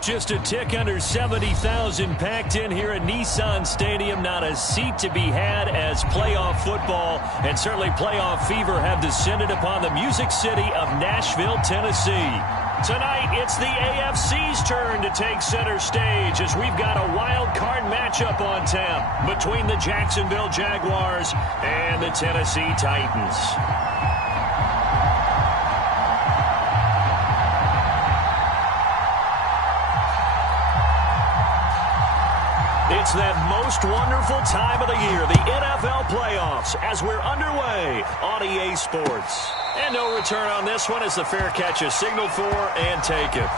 Just a tick under 70,000 packed in here at Nissan Stadium. Not a seat to be had as playoff football and certainly playoff fever have descended upon the Music City of Nashville, Tennessee. Tonight, it's the AFC's turn to take center stage as we've got a wild card matchup on tap between the Jacksonville Jaguars and the Tennessee Titans. It's that most wonderful time of the year, the NFL playoffs, as we're underway on EA Sports. And no return on this one as the fair catch is signaled for and taken.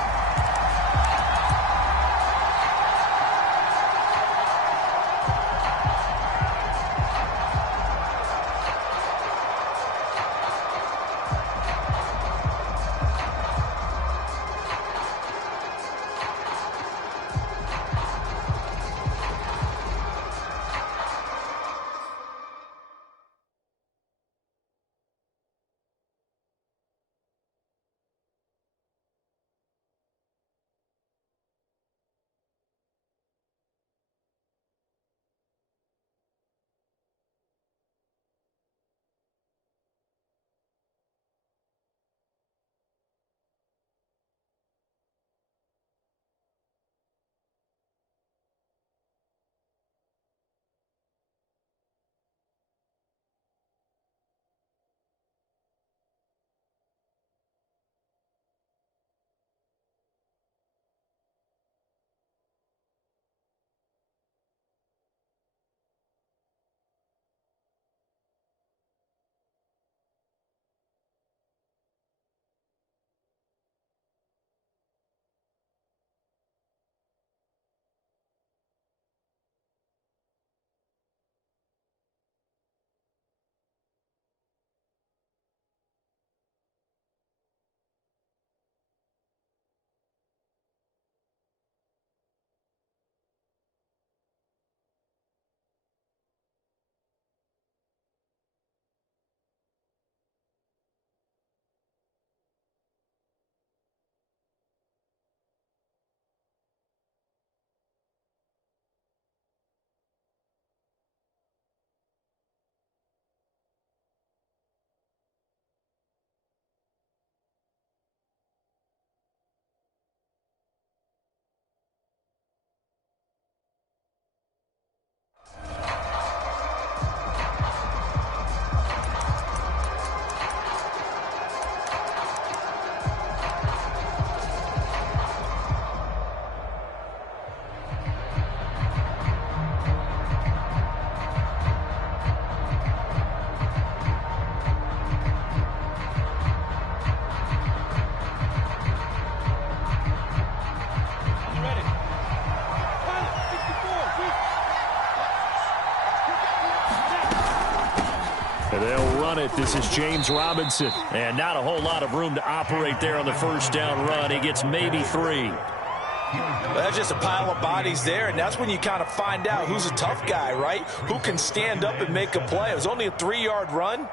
They'll run it. This is James Robinson. And not a whole lot of room to operate there on the first down run. He gets maybe 3. Well, that's just a pile of bodies there, and that's when you kind of find out who's a tough guy, right? Who can stand up and make a play. It was only a 3-yard run,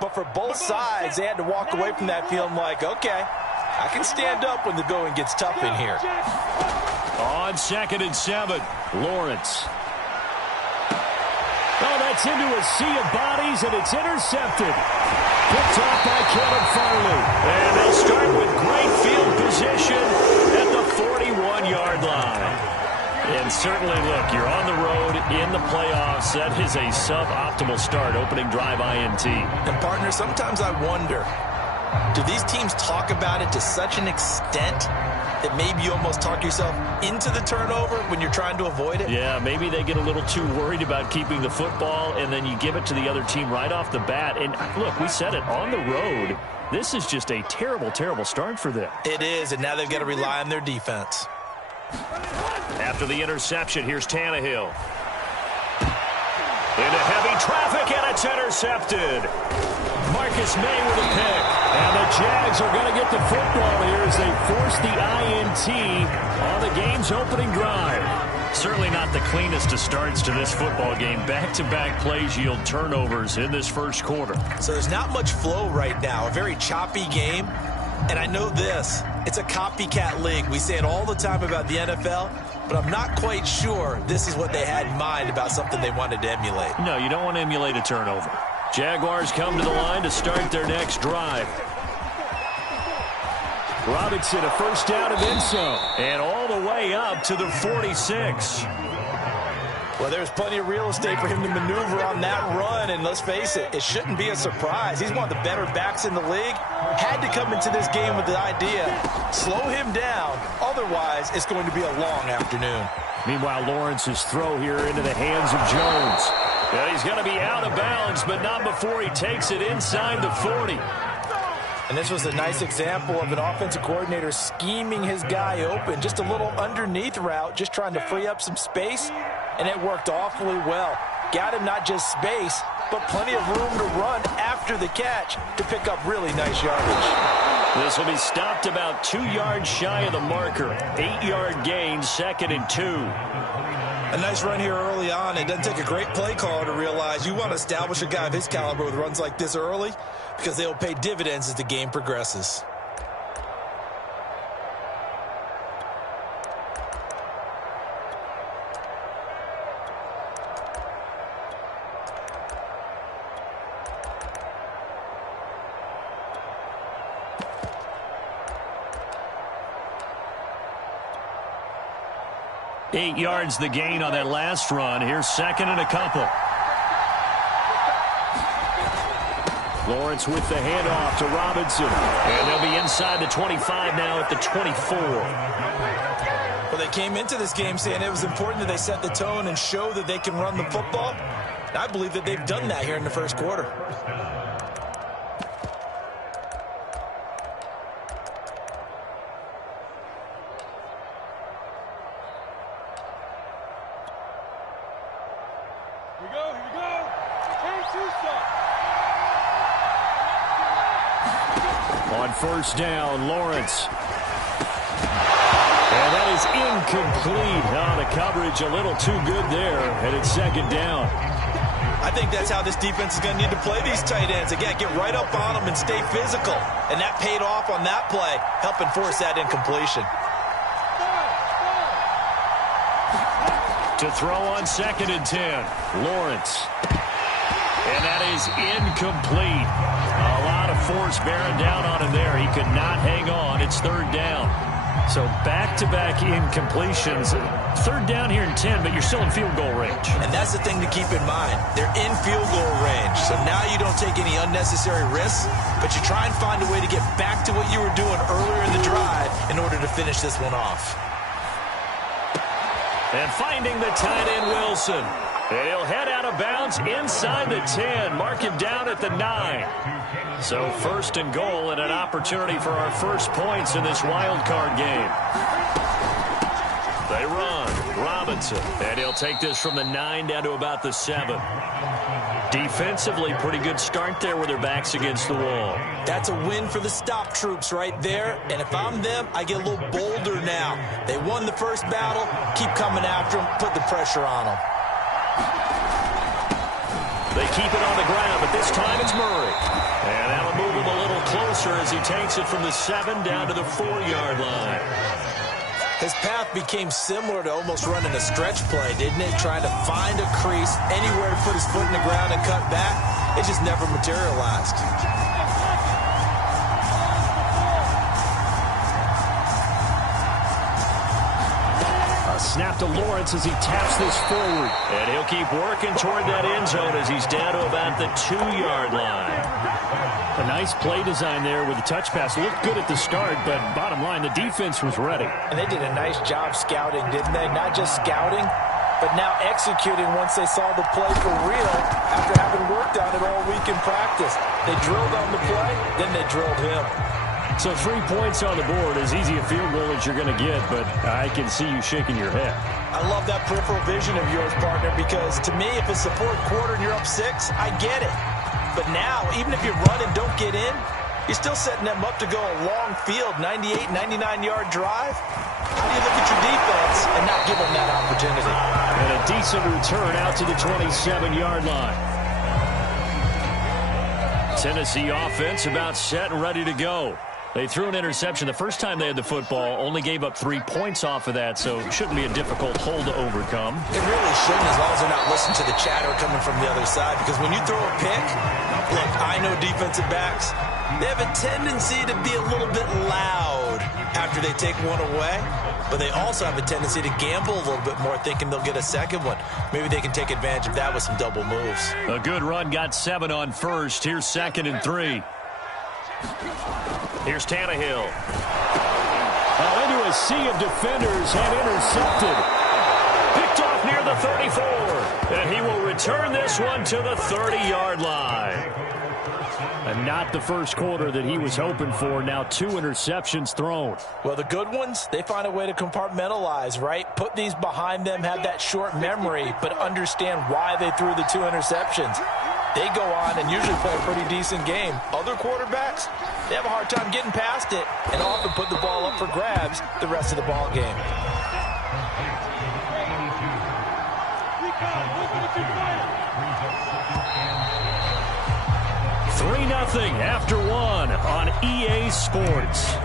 but for both sides, they had to walk away from that feeling like, okay, I can stand up when the going gets tough in here. On 2nd and 7, Lawrence. Oh, that's into a sea of bodies, and it's intercepted. Picked off by Kevin Farley. And they'll start with great field position at the 41-yard line. And certainly, look, you're on the road in the playoffs. That is a suboptimal start, opening drive INT. And, partner, sometimes I wonder, do these teams talk about it to such an extent that maybe you almost talk yourself into the turnover when you're trying to avoid it? Yeah, maybe they get a little too worried about keeping the football, and then you give it to the other team right off the bat. And, look, we said it, on the road, this is just a terrible, terrible start for them. It is, and now they've got to rely on their defense. After the interception, here's Tannehill. Into heavy traffic, and it's intercepted. Marcus May with a pick. And the Jags are going to get the football here as they force the INT on the game's opening drive. Certainly not the cleanest of starts to this football game. Back-to-back plays yield turnovers in this first quarter. So there's not much flow right now. A very choppy game. And I know this, it's a copycat league. We say it all the time about the NFL, but I'm not quite sure this is what they had in mind about something they wanted to emulate. No, you don't want to emulate a turnover. Jaguars come to the line to start their next drive. Robinson, a first down and then some. And all the way up to the 46. Well, there's plenty of real estate for him to maneuver on that run, and let's face it, it shouldn't be a surprise. He's one of the better backs in the league. Had to come into this game with the idea, slow him down, otherwise it's going to be a long afternoon. Meanwhile, Lawrence's throw here into the hands of Jones. Yeah, he's going to be out of bounds, but not before he takes it inside the 40. And this was a nice example of an offensive coordinator scheming his guy open. Just a little underneath route, just trying to free up some space, and it worked awfully well. Got him not just space, but plenty of room to run after the catch to pick up really nice yardage. This will be stopped about 2 yards shy of the marker. 8-yard gain, 2nd and 2. A nice run here early on. It doesn't take a great play caller to realize you want to establish a guy of his caliber with runs like this early, because they will pay dividends as the game progresses. Eight yards the gain on that last run. Here's 2nd and a couple. Lawrence with the handoff to Robinson. And they'll be inside the 25 now at the 24. Well, they came into this game saying it was important that they set the tone and show that they can run the football. And I believe that they've done that here in the first quarter. On first down, Lawrence. And that is incomplete. Oh, the coverage a little too good there, and it's 2nd down. I think that's how this defense is going to need to play these tight ends. Again, get right up on them and stay physical. And that paid off on that play, helping force that incompletion. To throw on 2nd and 10, Lawrence. And that is incomplete. A lot of force bearing down on him there. He could not hang on. It's 3rd down. So back-to-back incompletions. 3rd down here in 10, but you're still in field goal range. And that's the thing to keep in mind. They're in field goal range. So now you don't take any unnecessary risks, but you try and find a way to get back to what you were doing earlier in the drive in order to finish this one off. And finding the tight end, Wilson. And he'll head out of bounds inside the 10. Mark him down at the 9. So 1st and goal and an opportunity for our first points in this wild card game. They run. Robinson. And he'll take this from the 9 down to about the 7. Defensively, pretty good start there with their backs against the wall. That's a win for the stop troops right there. And if I'm them, I get a little bolder now. They won the first battle. Keep coming after them. Put the pressure on them. They keep it on the ground, but this time it's Murray. And that'll move him a little closer as he takes it from the 7 down to the 4-yard line. His path became similar to almost running a stretch play, didn't it? Trying to find a crease, anywhere to put his foot in the ground and cut back. It just never materialized. Snap to Lawrence as he taps this forward. And he'll keep working toward that end zone as he's down to about the 2-yard line. A nice play design there with the touch pass. Looked good at the start, but bottom line, the defense was ready. And they did a nice job scouting, didn't they? Not just scouting, but now executing once they saw the play for real after having worked on it all week in practice. They drilled on the play, then they drilled him. So 3 points on the board, as easy a field goal as you're going to get, but I can see you shaking your head. I love that peripheral vision of yours, partner, because to me, if it's the 4th quarter and you're up 6, I get it. But now, even if you run and don't get in, you're still setting them up to go a long field, 98, 99-yard drive. How do you look at your defense and not give them that opportunity? And a decent return out to the 27-yard line. Tennessee offense about set and ready to go. They threw an interception the first time they had the football, only gave up 3 points off of that, so it shouldn't be a difficult hole to overcome. It really shouldn't, as long as they're not listening to the chatter coming from the other side, because when you throw a pick, look, I know defensive backs, they have a tendency to be a little bit loud after they take one away, but they also have a tendency to gamble a little bit more, thinking they'll get a second one. Maybe they can take advantage of that with some double moves. A good run, got 7 on first. Here's 2nd and 3. Here's Tannehill. Into a sea of defenders and intercepted. Picked off near the 34. And he will return this one to the 30-yard line. And not the first quarter that he was hoping for. Now 2 interceptions thrown. Well, the good ones, they find a way to compartmentalize, right? Put these behind them, have that short memory, but understand why they threw the 2 interceptions. They go on and usually play a pretty decent game. Other quarterbacks, they have a hard time getting past it and often put the ball up for grabs the rest of the ball game. Three 3-0 after 1 on EA Sports.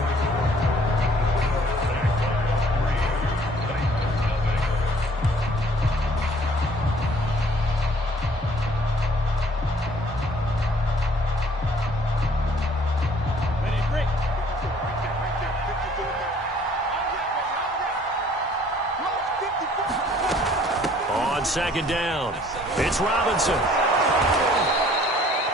On 2nd down, it's Robinson.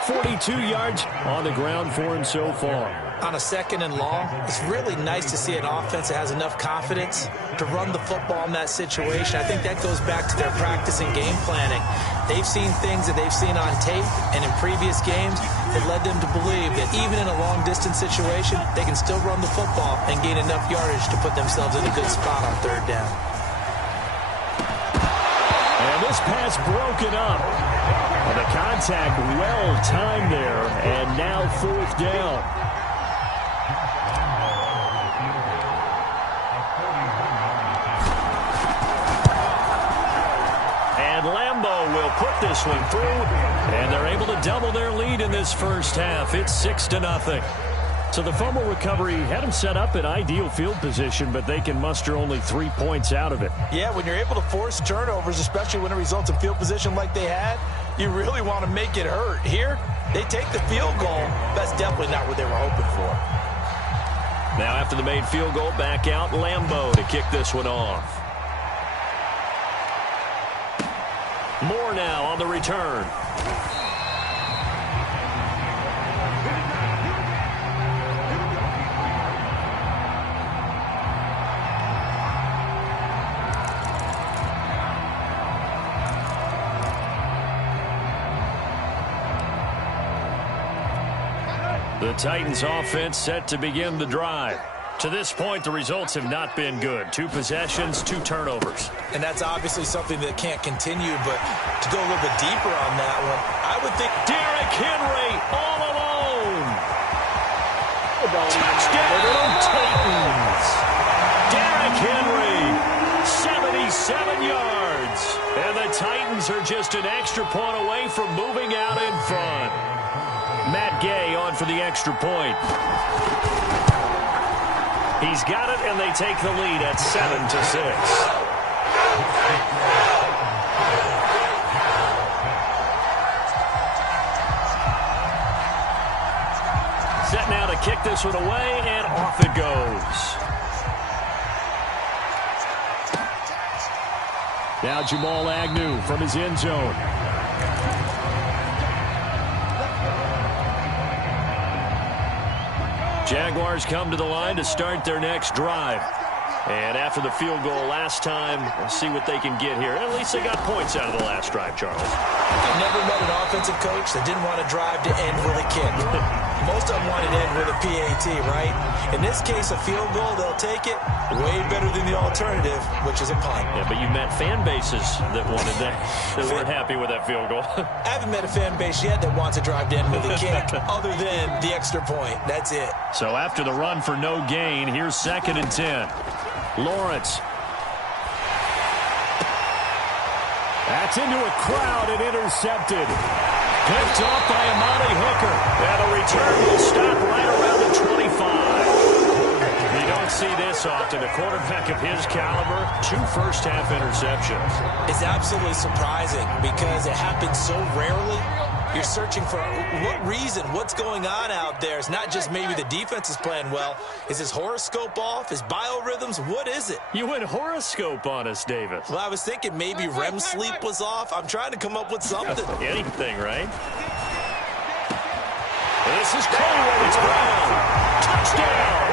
42 yards on the ground for him so far. On a 2nd and long, it's really nice to see an offense that has enough confidence to run the football in that situation. I think that goes back to their practice and game planning. They've seen things that they've seen on tape and in previous games that led them to believe that even in a long-distance situation, they can still run the football and gain enough yardage to put themselves in a good spot on 3rd down. And this pass broken up. The contact well timed there, and now 4th down. And Lambeau will put this one through, and they're able to double their lead in this first half. It's 6-0. So the fumble recovery had them set up in ideal field position, but they can muster only 3 points out of it. Yeah, when you're able to force turnovers, especially when it results in field position like they had, you really want to make it hurt. Here, they take the field goal. That's definitely not what they were hoping for. Now after the made field goal, back out Lambeau to kick this one off. Moore now on the return. The Titans offense set to begin the drive. To this point, the results have not been good. 2 possessions, 2 turnovers. And that's obviously something that can't continue, but to go a little bit deeper on that one, I would think Derrick Henry all alone. Touchdown, Titans. Derrick Henry, 77 yards. And the Titans are just an extra point away from moving out in front. Matt Gay on for the extra point. He's got it, and they take the lead at 7-6. Set now to kick this one away, and off it goes. Now Jamal Agnew from his end zone. Jaguars come to the line to start their next drive. And after the field goal last time, we'll see what they can get here. At least they got points out of the last drive, Charles. I've never met an offensive coach that didn't want to drive to end with a kick. Most of them wanted to end with a PAT, right? In this case, a field goal, they'll take it. Way better than the alternative, which is a punt. Yeah, but you met fan bases that wanted that, that weren't happy with that field goal. I haven't met a fan base yet that wants to drive to end with a kick other than the extra point. That's it. So after the run for no gain, here's 2nd and 10. Lawrence. That's into a crowd and intercepted. Picked off by Amani Hooker. And a return will stop right around the 25. out, and a quarterback of his caliber, 2 first-half interceptions. It's absolutely surprising because it happens so rarely. You're searching for what reason, what's going on out there. It's not just maybe the defense is playing well. Is his horoscope off? His biorhythms? What is it? You went horoscope on us, Davis. Well, I was thinking maybe REM sleep was off. I'm trying to come up with something. Anything, right? This is Cole. It's Brown. Touchdown.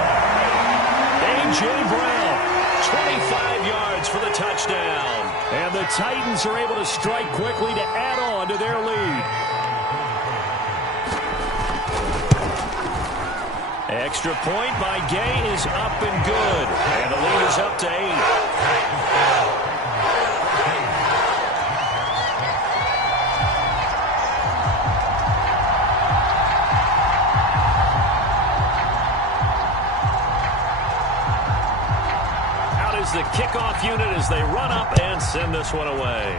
A.J. Brown. 25 yards for the touchdown. And the Titans are able to strike quickly to add on to their lead. Extra point by Gay is up and good. And the lead is up to 8. Out is the kickoff unit as they run up and send this one away.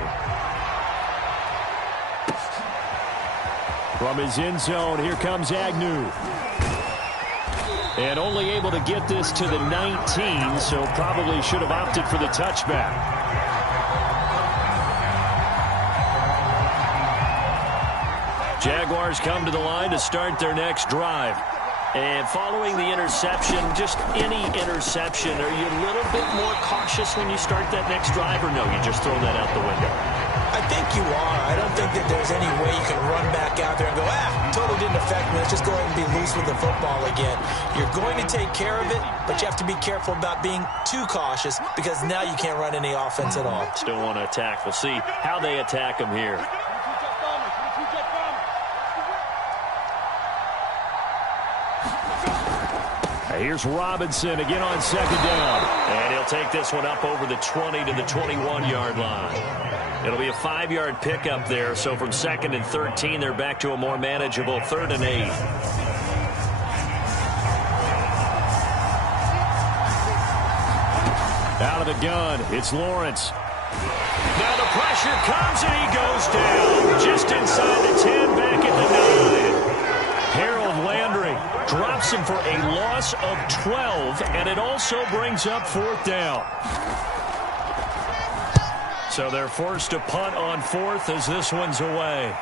From his end zone, here comes Agnew. And only able to get this to the 19, so probably should have opted for the touchback. Jaguars come to the line to start their next drive. And following the interception, just any interception, are you a little bit more cautious when you start that next drive, or no, you just throw that out the window? I think you are. I don't think that there's any way you can run back out there and go, totally didn't affect me. Let's just go ahead and be loose with the football again. You're going to take care of it, but you have to be careful about being too cautious because now you can't run any offense at all. Still want to attack. We'll see how they attack him here. Here's Robinson again on second down. And he'll take this one up over the 20 to the 21-yard line. It'll be a 5-yard pickup there, so from 2nd and 13, they're back to a more manageable 3rd and 8. Out of the gun, it's Lawrence. Now the pressure comes, and he goes down. Just inside the 10, back at the 9. Harold Landry drops him for a loss of 12, and it also brings up 4th down. So they're forced to punt on 4th as this one's away.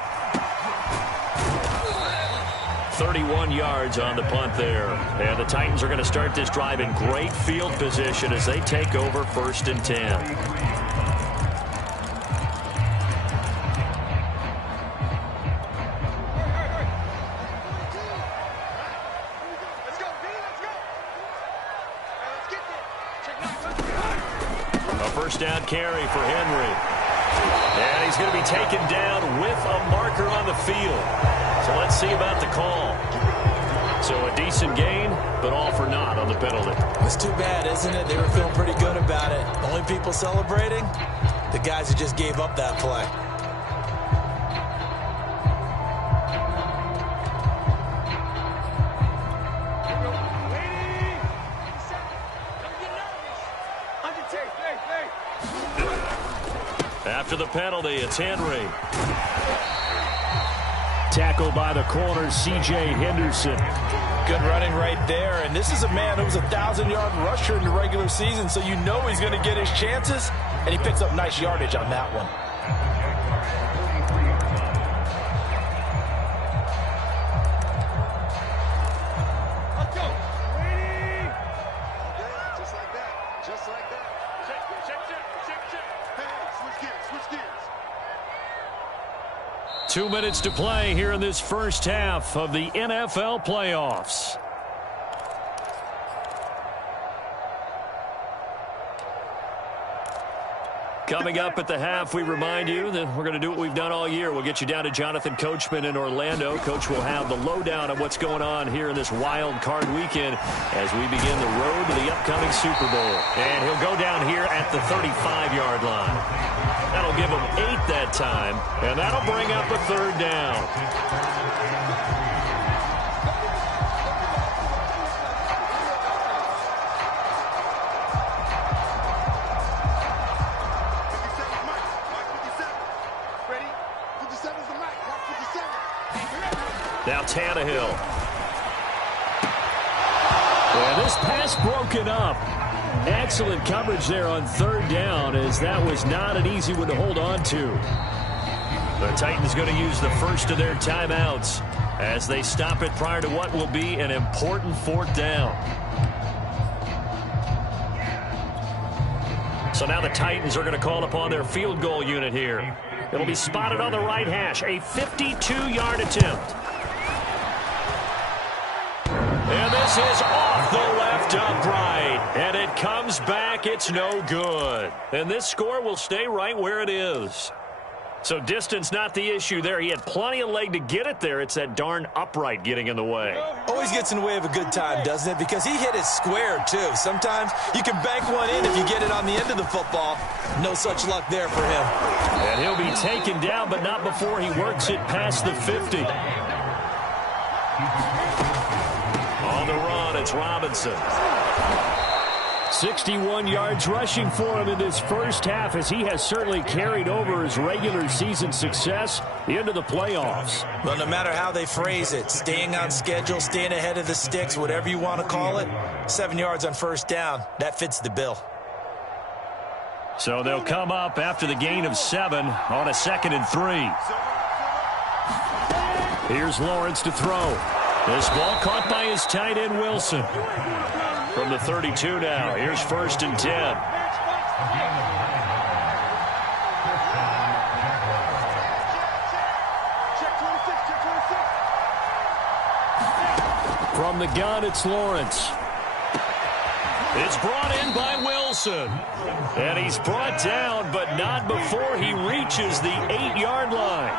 31 yards on the punt there. And the Titans are going to start this drive in great field position as they take over 1st and 10. Down carry for Henry. And he's going to be taken down with a marker on the field. So let's see about the call. So a decent gain, but all for naught on the penalty. It's too bad, isn't it? They were feeling pretty good about it. Only people celebrating? The guys who just gave up that play. After the penalty, it's Henry. Tackled by the corner, C.J. Henderson. Good running right there. And this is a man who was a 1,000-yard rusher in the regular season, so you know he's going to get his chances. And he picks up nice yardage on that one. Let's go. Just like that. Just like that. Check. Hey, switch gears. 2 minutes to play here in this first half of the NFL playoffs. Coming up at the half, we remind you that we're going to do what we've done all year. We'll get you down to Jonathan Coachman in Orlando. Coach will have the lowdown of what's going on here in this wild card weekend as we begin the road to the upcoming Super Bowl. And he'll go down here at the 35-yard line. That'll give him 8 that time, and that'll bring up a 3rd down. Now Tannehill. And this pass broken up. Excellent coverage there on third down, as that was not an easy one to hold on to. The Titans going to use the first of their timeouts as they stop it prior to what will be an important fourth down. So now the Titans are going to call upon their field goal unit here. It'll be spotted on the right hash, a 52-yard attempt. And this is off the left upright. And it comes back. It's no good. And this score will stay right where it is. So distance not the issue there. He had plenty of leg to get it there. It's that darn upright getting in the way. Always gets in the way of a good time, doesn't it? Because he hit it square, too. Sometimes you can bank one in if you get it on the end of the football. No such luck there for him. And he'll be taken down, but not before he works it past the 50. On the run, it's Robinson. 61 yards rushing for him in this first half, as he has certainly carried over his regular season success into the playoffs. Well, no matter how they phrase it, staying on schedule, staying ahead of the sticks, whatever you want to call it, 7 yards on first down, that fits the bill. So they'll come up after the gain of 7 on a 2nd and 3. Here's Lawrence to throw. This ball caught by his tight end, Wilson. From the 32 now, here's 1st and 10. From the gun, it's Lawrence. It's brought in by Wilson. And he's brought down, but not before he reaches the 8-yard line.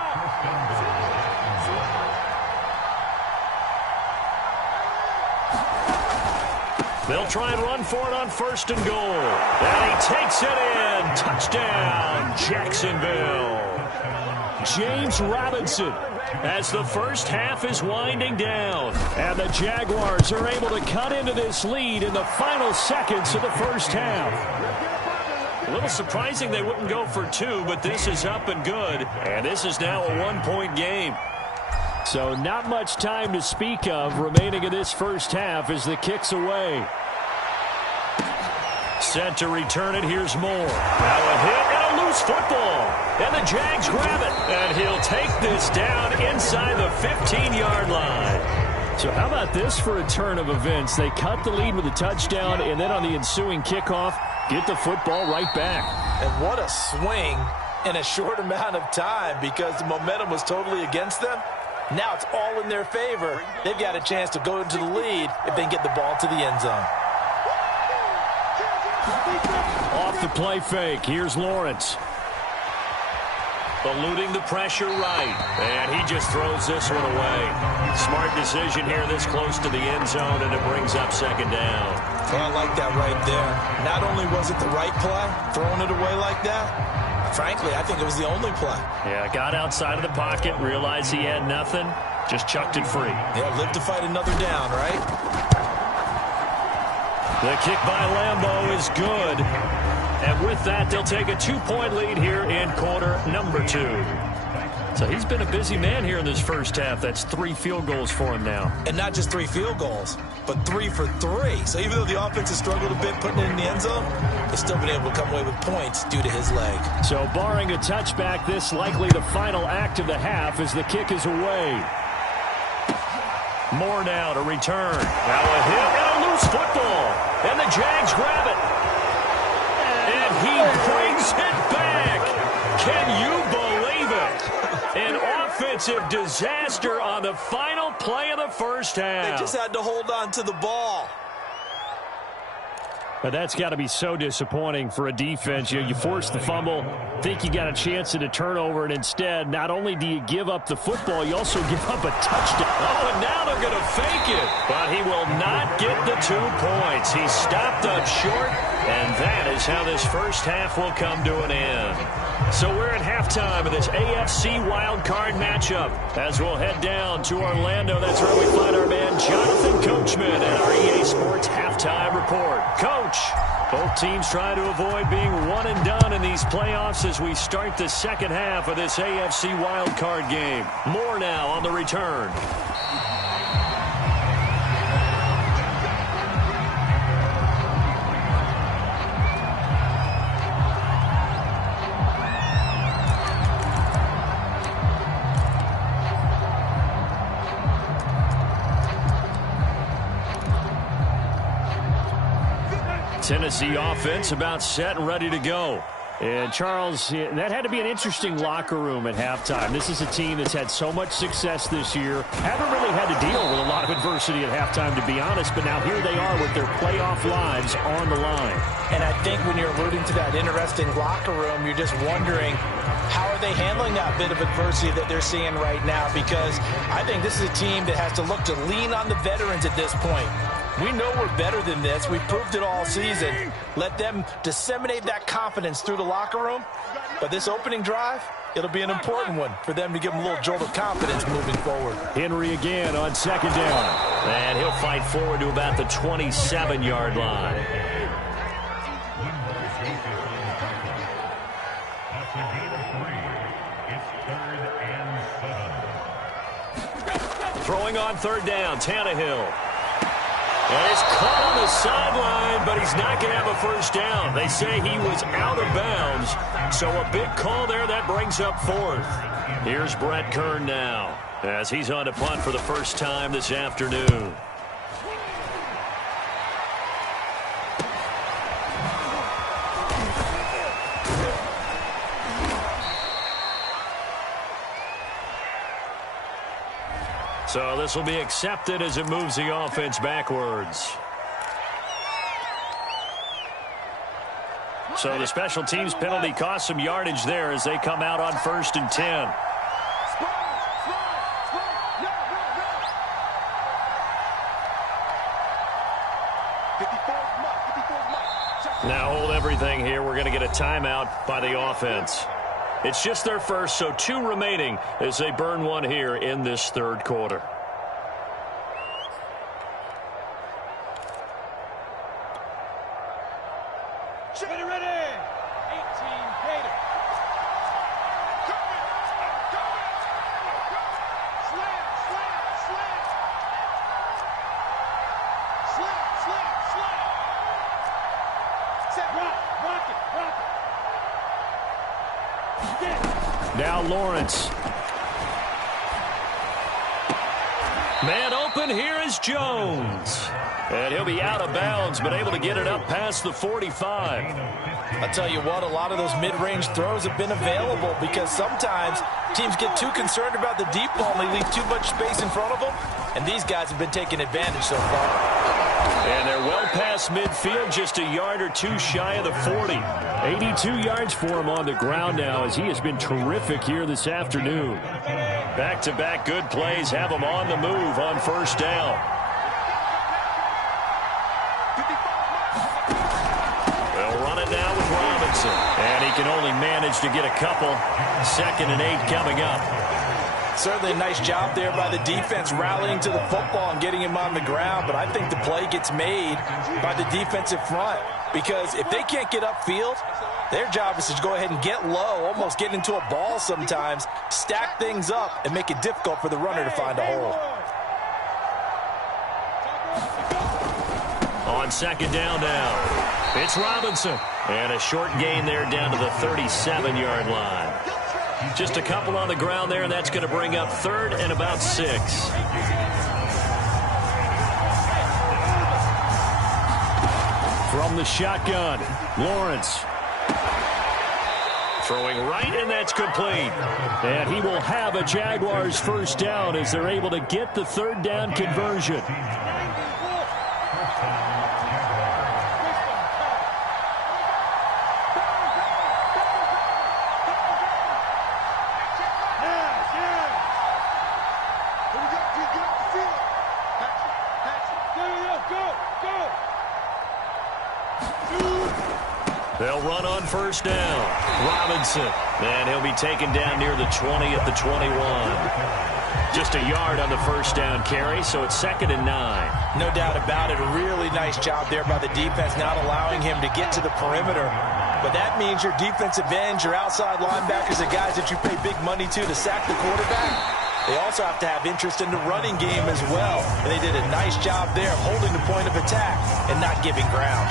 They'll try and run for it on 1st and goal. And he takes it in. Touchdown, Jacksonville. James Robinson, as the first half is winding down. And the Jaguars are able to cut into this lead in the final seconds of the first half. A little surprising they wouldn't go for 2, but this is up and good. And this is now a 1-point game. So not much time to speak of remaining in this first half as the kick's away. Set to return it. Here's Moore. Now a hit and a loose football. And the Jags grab it. And he'll take this down inside the 15-yard line. So how about this for a turn of events? They cut the lead with a touchdown, and then on the ensuing kickoff, get the football right back. And what a swing in a short amount of time, because the momentum was totally against them. Now it's all in their favor. They've got a chance to go into the lead if they can get the ball to the end zone. Off the play fake, here's Lawrence. Eluding the pressure right. And he just throws this one away. Smart decision here this close to the end zone, and it brings up 2nd down. Well, I like that right there. Not only was it the right play, throwing it away like that, frankly, I think it was the only play. Yeah, got outside of the pocket, realized he had nothing, just chucked it free. Yeah, live to fight another down, right? The kick by Lambeau is good. And with that, they'll take a 2-point lead here in quarter number 2. So he's been a busy man here in this first half. That's 3 field goals for him now. And not just 3 field goals, but 3 for 3. So even though the offense has struggled a bit putting it in the end zone, they've still been able to come away with points due to his leg. So barring a touchback, this likely the final act of the half as the kick is away. Moore now to return. Now a hit and a loose football. And the Jags grab it. And he brings it back. Can you believe it? An offensive disaster on the final play of the first half. They just had to hold on to the ball. But that's got to be so disappointing for a defense. You force the fumble, think you got a chance at a turnover, and instead, not only do you give up the football, you also give up a touchdown. Oh, and now they're going to fake it. But he will not get the 2 points. He stopped up short, and that is how this first half will come to an end. So we're at halftime of this AFC wildcard matchup as we'll head down to Orlando. That's where we find our man Jonathan Coachman at our EA Sports Halftime Report. Coach, both teams trying to avoid being one and done in these playoffs as we start the second half of this AFC wildcard game. More now on the return. Tennessee offense about set and ready to go. And, Charles, that had to be an interesting locker room at halftime. This is a team that's had so much success this year. Haven't really had to deal with a lot of adversity at halftime, to be honest. But now here they are with their playoff lives on the line. And I think when you're alluding to that interesting locker room, you're just wondering, how are they handling that bit of adversity that they're seeing right now? Because I think this is a team that has to look to lean on the veterans at this point. We know we're better than this. We've proved it all season. Let them disseminate that confidence through the locker room. But this opening drive, it'll be an important one for them to give them a little jolt of confidence moving forward. Henry again on second down. And he'll fight forward to about the 27-yard line. Throwing on third down, Tannehill. And he's caught on the sideline, but he's not going to have a first down. They say he was out of bounds, so a big call there that brings up fourth. Here's Brett Kern now as he's on to punt for the first time this afternoon. So this will be accepted as it moves the offense backwards. So the special teams penalty cost some yardage there as they come out on 1st and 10. Now hold everything here. We're going to get a timeout by the offense. It's just their first, so 2 remaining as they burn one here in this third quarter. Ready, ready. 18 Gators. Slam, slam, slam. Slam, slam, slam. Set, rock it, rock it. Now Lawrence. Man open, here is Jones. And he'll be out of bounds, but able to get it up past the 45. I'll tell you what, a lot of those mid-range throws have been available because sometimes teams get too concerned about the deep ball and they leave too much space in front of them. And these guys have been taking advantage so far. And they're well past midfield, just a yard or 2 shy of the 40. 82 yards for him on the ground now as he has been terrific here this afternoon. Back-to-back good plays have him on the move on first down. They'll run it now with Robinson. And he can only manage to get a couple. 2nd and 8 coming up. Certainly a nice job there by the defense rallying to the football and getting him on the ground, but I think the play gets made by the defensive front because if they can't get upfield, their job is to go ahead and get low, almost get into a ball sometimes, stack things up, and make it difficult for the runner to find a hole. On 2nd down now, it's Robinson. And a short gain there down to the 37-yard line. Just a couple on the ground there, and that's going to bring up 3rd and about 6. From the shotgun, Lawrence. Throwing right, and that's complete. And he will have a Jaguars first down as they're able to get the 3rd down conversion. They'll run on first down. Robinson. And he'll be taken down near the 20 at the 21. Just a yard on the first down carry, so it's 2nd and 9. No doubt about it. A really nice job there by the defense, not allowing him to get to the perimeter. But that means your defensive ends, your outside linebackers, the guys that you pay big money to sack the quarterback, they also have to have interest in the running game as well. And they did a nice job there holding the point of attack and not giving ground.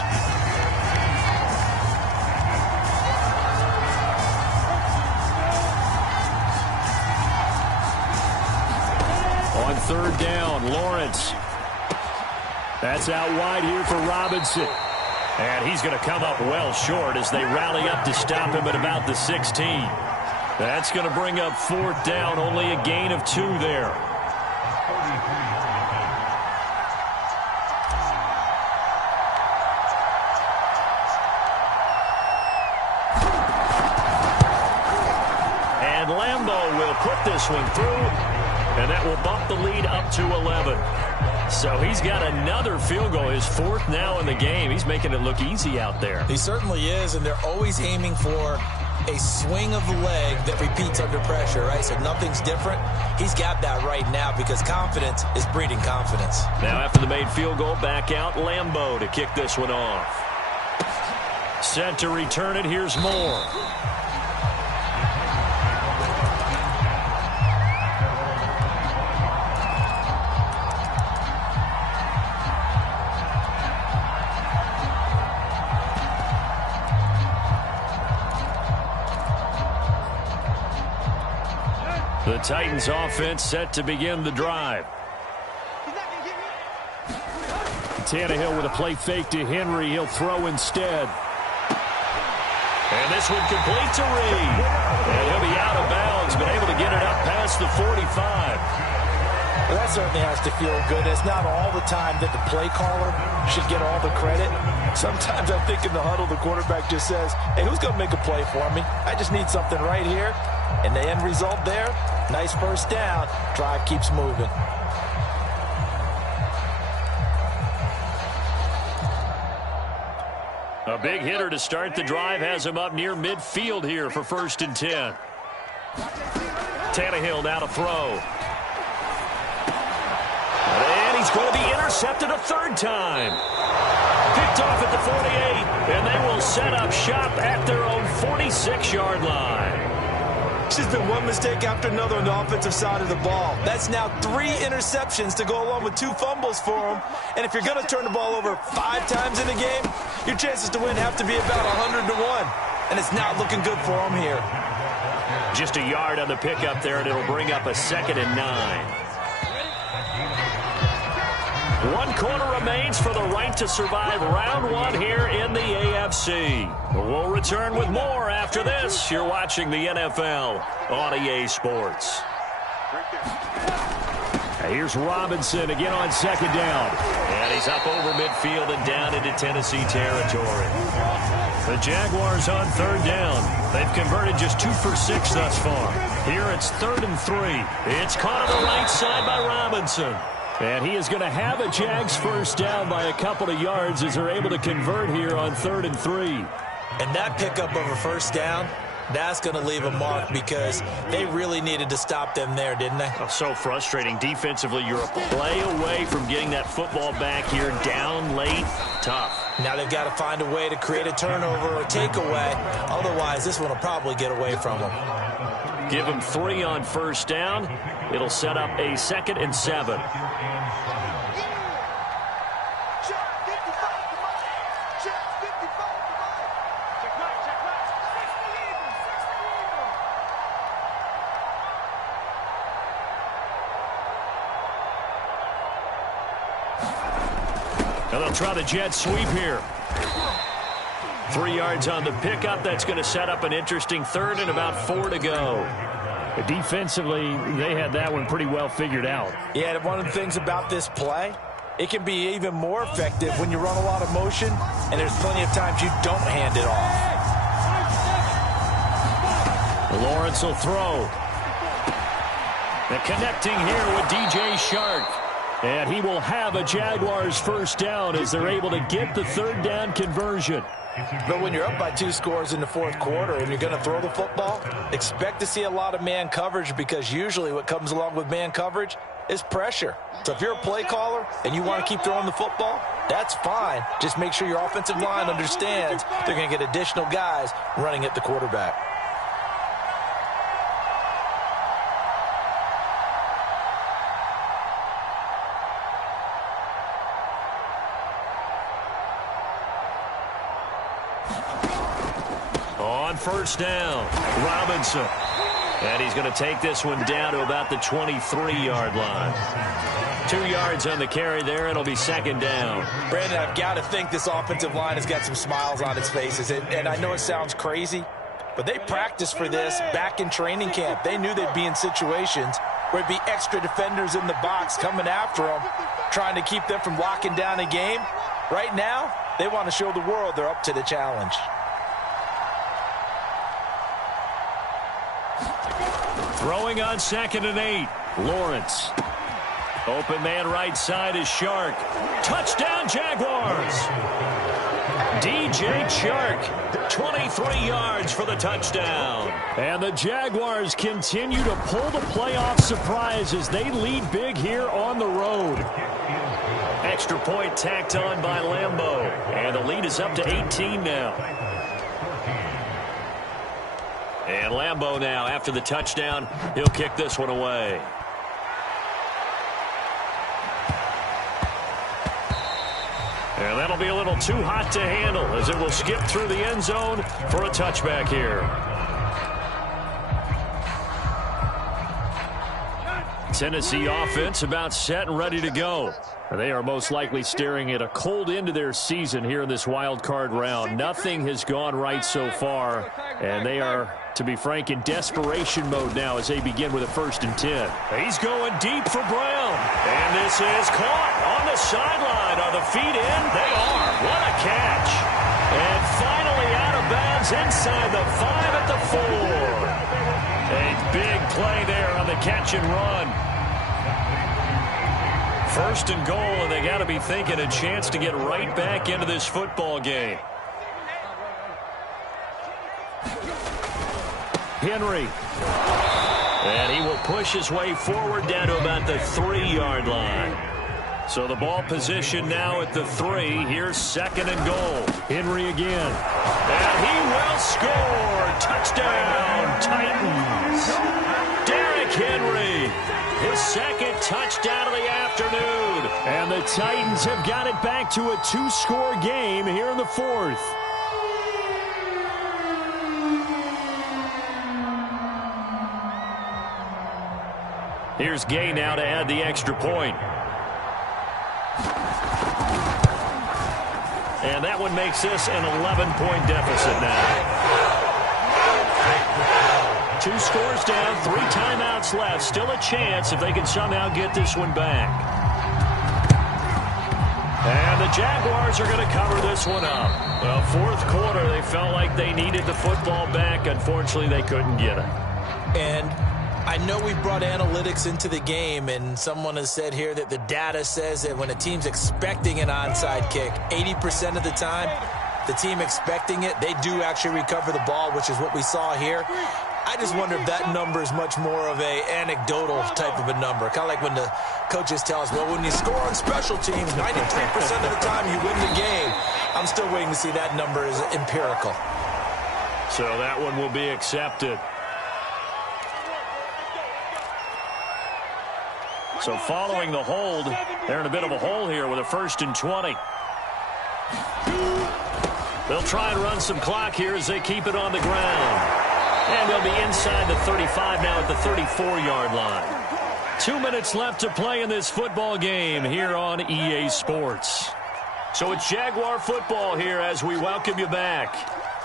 On 3rd down, Lawrence. That's out wide here for Robinson. And he's going to come up well short as they rally up to stop him at about the 16. That's going to bring up 4th down, only a gain of 2 there. And Lambeau will put this one through, and that will bump the lead up to 11. So he's got another field goal, his 4th now in the game. He's making it look easy out there. He certainly is, and they're always aiming for a swing of the leg that repeats under pressure, right? So nothing's different. He's got that right now because confidence is breeding confidence. Now after the made field goal, back out Lambeau to kick this one off. Set to return it, here's Moore. The Titans offense set to begin the drive. Tannehill with a play fake to Henry. He'll throw instead. And this one complete to Reed. And he'll be out of bounds, but able to get it up past the 45. Well, that certainly has to feel good. It's not all the time that the play caller should get all the credit. Sometimes I think in the huddle, the quarterback just says, hey, who's going to make a play for me? I just need something right here. And the end result there, nice first down. Drive keeps moving. A big hitter to start the drive has him up near midfield here for 1st and 10. Tannehill now to throw. And he's going to be intercepted a 3rd time. Picked off at the 48, and they will set up shop at their own 46-yard line. It's just been one mistake after another on the offensive side of the ball. That's now 3 interceptions to go along with 2 fumbles for him. And if you're going to turn the ball over 5 times in a game, your chances to win have to be about 100 to 1. And it's not looking good for him here. Just a yard on the pickup there, and it'll bring up a 2nd and 9. 1 quarter remains for the right to survive round 1 here in the AFC. We'll return with more after this. You're watching the NFL on EA Sports. Here's Robinson again on 2nd down. And he's up over midfield and down into Tennessee territory. The Jaguars on 3rd down. They've converted just 2 for 6 thus far. Here it's 3rd and 3. It's caught on the right side by Robinson. And he is going to have a Jags first down by a couple of yards as they're able to convert here on 3rd and 3. And that pickup of a first down, that's going to leave a mark because they really needed to stop them there, didn't they? Oh, so frustrating. Defensively, you're a play away from getting that football back here down late. Tough. Now they've got to find a way to create a turnover or takeaway. Otherwise, this one will probably get away from them. Give them 3 on first down. It'll set up a 2nd and 7. And they'll try the jet sweep here. 3 yards on the pickup. That's going to set up an interesting 3rd and about 4 to go. Defensively, they had that one pretty well figured out. Yeah, one of the things about this play, it can be even more effective when you run a lot of motion, and there's plenty of times you don't hand it off. Lawrence will throw. And connecting here with DJ Shark. And he will have a Jaguars first down as they're able to get the 3rd down conversion. But when you're up by 2 scores in the 4th quarter and you're going to throw the football, expect to see a lot of man coverage because usually what comes along with man coverage is pressure. So if you're a play caller and you want to keep throwing the football, that's fine. Just make sure your offensive line understands they're going to get additional guys running at the quarterback. On first down, Robinson. And he's going to take this one down to about the 23-yard line. 2 yards on the carry there. It'll be second down. Brandon, I've got to think this offensive line has got some smiles on its faces. And I know it sounds crazy, but they practiced for this back in training camp. They knew they'd be in situations where it'd be extra defenders in the box coming after them, trying to keep them from locking down a game. Right now, they want to show the world they're up to the challenge. Throwing on 2nd and 8. Lawrence. Open man right side is Shark. Touchdown Jaguars. DJ Shark, 23 yards for the touchdown. And the Jaguars continue to pull the playoff surprise as they lead big here on the road. Extra point tacked on by Lambeau. And the lead is up to 18 now. And Lambeau now, after the touchdown, he'll kick this one away. And that'll be a little too hot to handle as it will skip through the end zone for a touchback here. Tennessee offense about set and ready to go. They are most likely staring at a cold end to their season here in this wild card round. Nothing has gone right so far, and they are, to be frank, in desperation mode now as they begin with a 1st and 10. He's going deep for Brown. And this is caught on the sideline. Are the feet in? They are. What a catch. And finally out of bounds inside the 5 at the 4. A big play there on the catch and run. 1st and goal, and they got to be thinking a chance to get right back into this football game. Henry. And he will push his way forward down to about the 3-yard line. So the ball position now at the 3. Here's 2nd and goal. Henry again. And he will score. Touchdown, Titans. Derrick Henry. His 2nd touchdown of the afternoon. And the Titans have got it back to a 2-score game here in the 4th. Here's Gay now to add the extra point. And that one makes this an 11-point deficit now. 2 scores down, 3 timeouts left. Still a chance if they can somehow get this one back. And the Jaguars are going to cover this one up. Well, 4th quarter, they felt like they needed the football back. Unfortunately, they couldn't get it. And I know we brought analytics into the game, and someone has said here that the data says that when a team's expecting an onside kick, 80% of the time, the team expecting it, they do actually recover the ball, which is what we saw here. I just wonder if that number is much more of a anecdotal type of a number. Kind of like when the coaches tell us, well, when you score on special teams, 93% of the time you win the game. I'm still waiting to see that number is empirical. So that one will be accepted. So following the hold, they're in a bit of a hole here with a 1st and 20. They'll try and run some clock here as they keep it on the ground. And they'll be inside the 35 now at the 34-yard line. 2 minutes left to play in this football game here on EA Sports. So it's Jaguar football here as we welcome you back.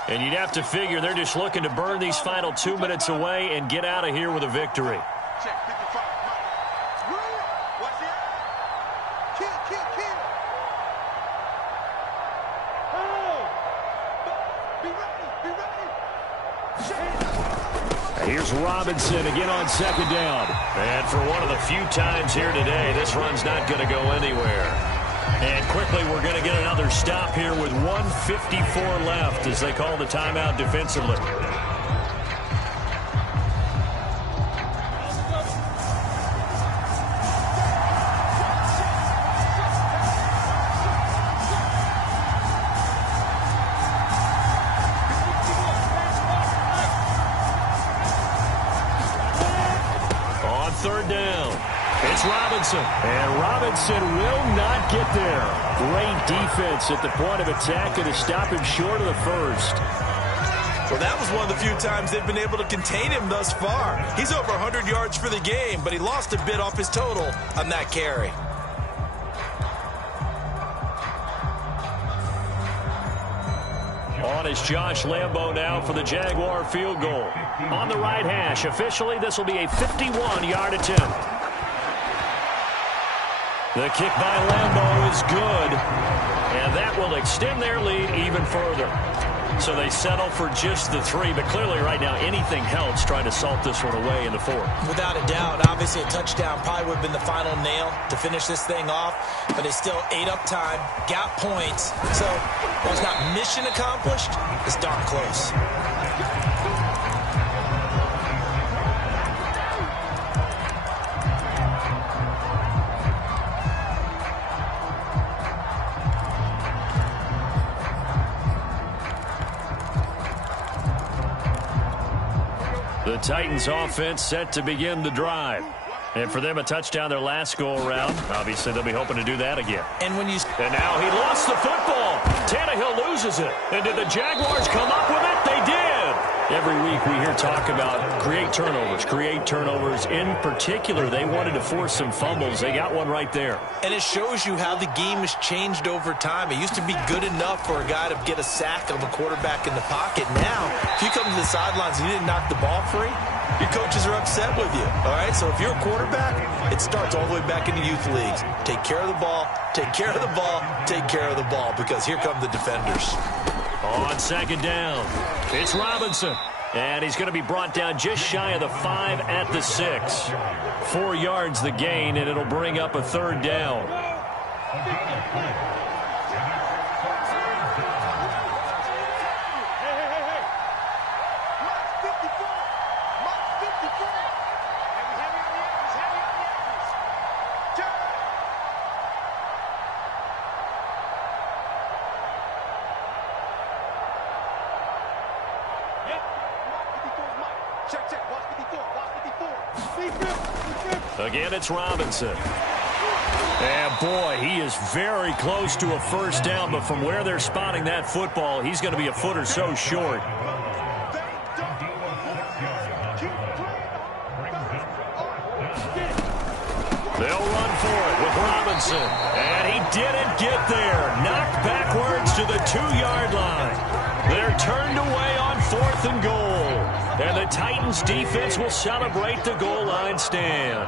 And you'd have to figure they're just looking to burn these final 2 minutes away and get out of here with a victory. Here's Robinson again on 2nd down. And for one of the few times here today, this run's not going to go anywhere. And quickly, we're going to get another stop here with 1:54 left as they call the timeout defensively. Robinson. And Robinson will not get there. Great defense at the point of attack, and to stop him short of the 1st. Well, that was one of the few times they've been able to contain him thus far. He's over 100 yards for the game, but he lost a bit off his total on that carry. On is Josh Lambo now for the Jaguar field goal. On the right hash, officially this will be a 51-yard attempt. The kick by Lambo is good, and that will extend their lead even further. So they settle for just the 3, but clearly right now anything helps trying to salt this one away in the 4th. Without a doubt, obviously a touchdown probably would have been the final nail to finish this thing off, but they still ate up time, got points. So while it's not mission accomplished, it's darn close. The Titans offense set to begin the drive. And for them, a touchdown their last go-around. Obviously, they'll be hoping to do that again. And now he lost the football. Tannehill loses it. And did the Jaguars come up with it? They did. Every week we hear talk about create turnovers. In particular, they wanted to force some fumbles. They got one right there. And it shows you how the game has changed over time. It used to be good enough for a guy to get a sack of a quarterback in the pocket. Now, if you come to the sidelines and you didn't knock the ball free, your coaches are upset with you. All right, so if you're a quarterback, it starts all the way back in the youth leagues. Take care of the ball, take care of the ball, take care of the ball, because here come the defenders. On second down, it's Robinson. And he's going to be brought down just shy of the 5 at the 6. 4 yards the gain, and it'll bring up a 3rd down. Again, it's Robinson. And, boy, he is very close to a first down, but from where they're spotting that football, he's going to be a foot or so short. They'll run for it with Robinson. And he didn't get there. Knocked backwards to the 2-yard line. They're turned away on 4th and goal. And the Titans defense will celebrate the goal line stand.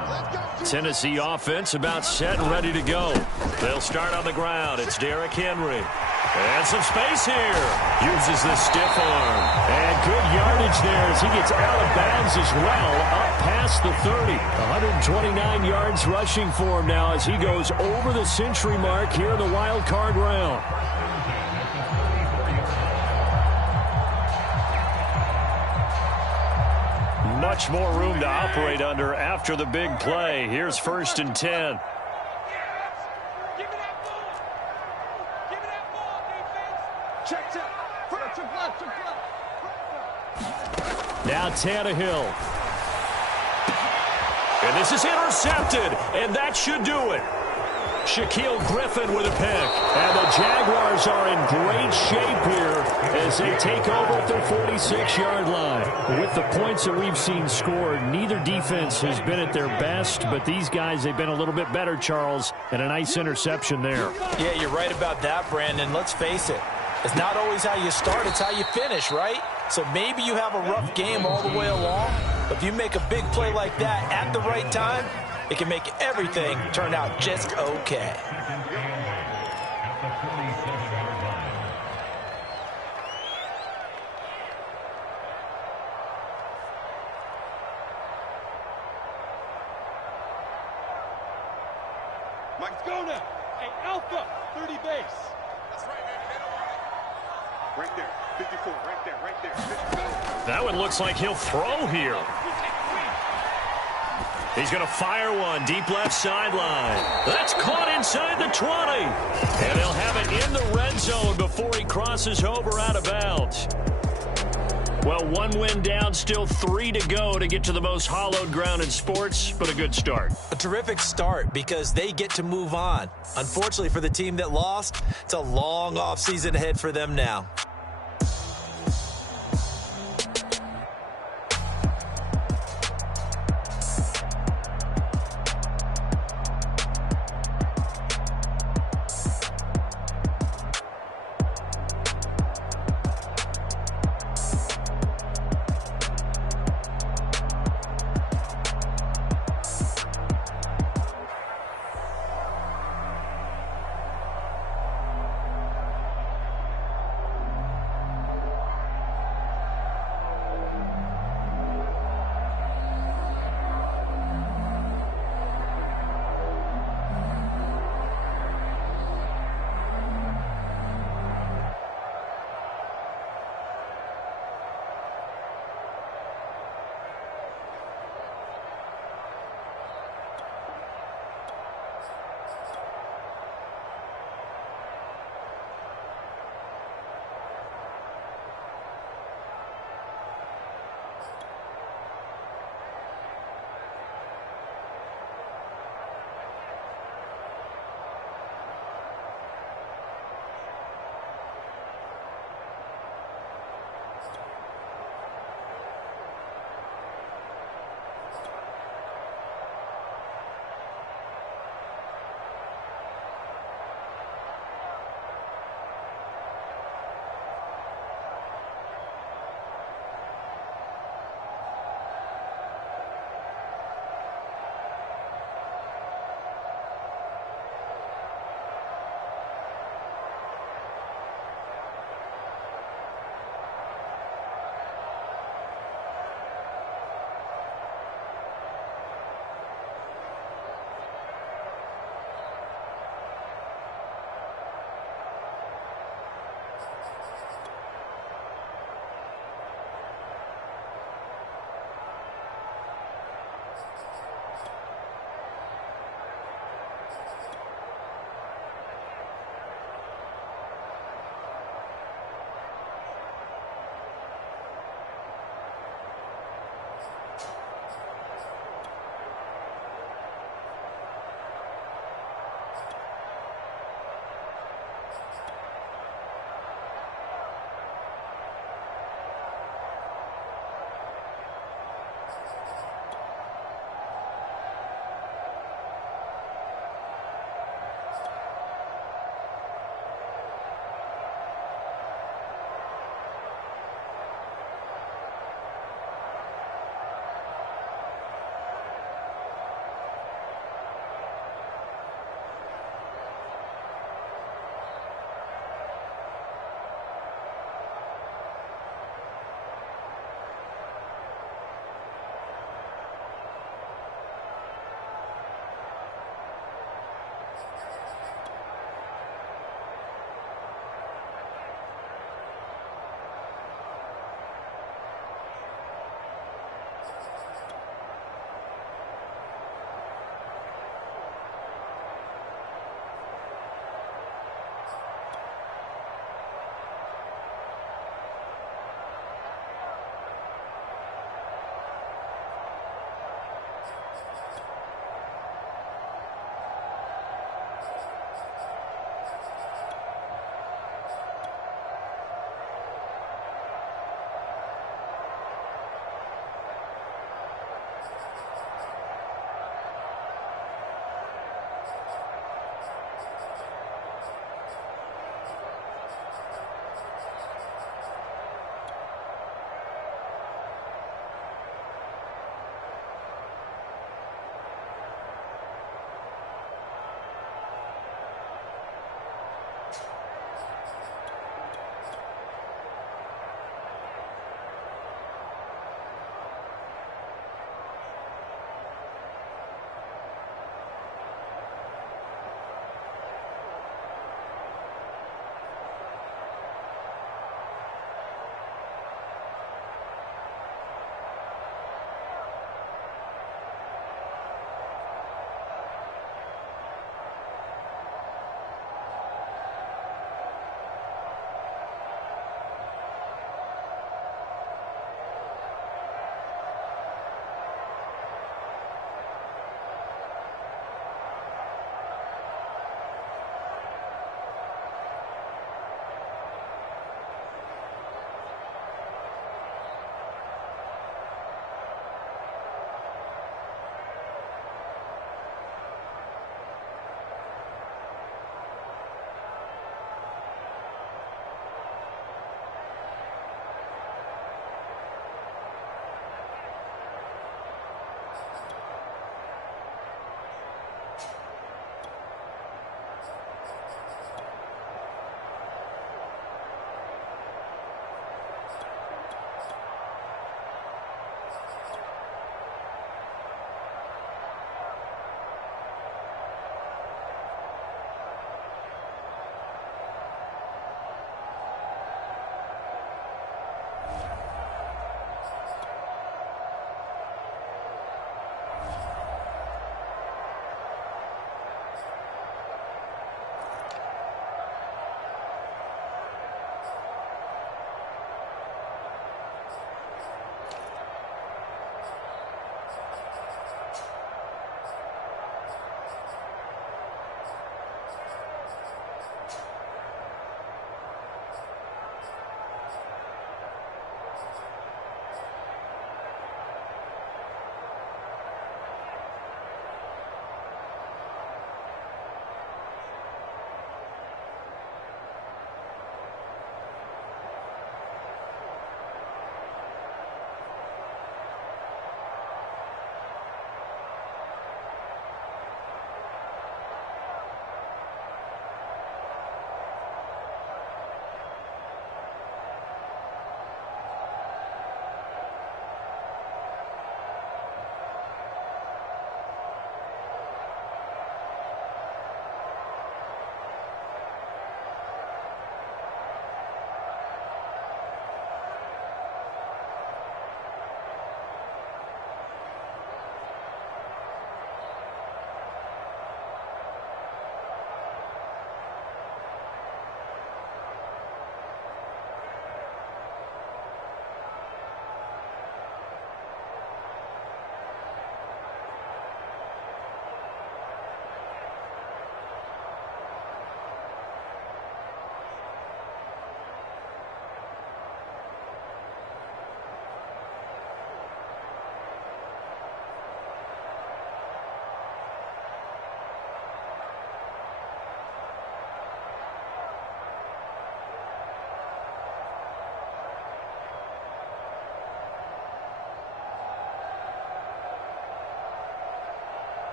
Tennessee offense about set and ready to go. They'll start on the ground. It's Derrick Henry. And some space here. Uses the stiff arm. And good yardage there as he gets out of bounds as well, up past the 30. 129 yards rushing for him now as he goes over the century mark here in the wild card round. Much more room to operate under after the big play. Here's 1st and 10. Now Tannehill. And this is intercepted, and that should do it. Shaquille Griffin with a pick. And the Jaguars are in great shape here as they take over at their 46-yard line. With the points that we've seen scored, neither defense has been at their best, but these guys, they've been a little bit better, Charles, and a nice interception there. Yeah, you're right about that, Brandon. Let's face it. It's not always how you start, it's how you finish, right? So maybe you have a rough game all the way along, but if you make a big play like that at the right time, it can make everything turn out just okay. Mike's go now. Hey, Alpha, 30 base. That's right, baby. They don't want it. Right there. 54. Right there. Right there. 54. That one looks like he'll throw here. He's going to fire one deep left sideline. That's caught inside the 20. And they'll have it in the red zone before he crosses over out of bounds. Well, 1 win down, still 3 to go to get to the most hallowed ground in sports, but a good start. A terrific start because they get to move on. Unfortunately for the team that lost, it's a long offseason ahead for them now.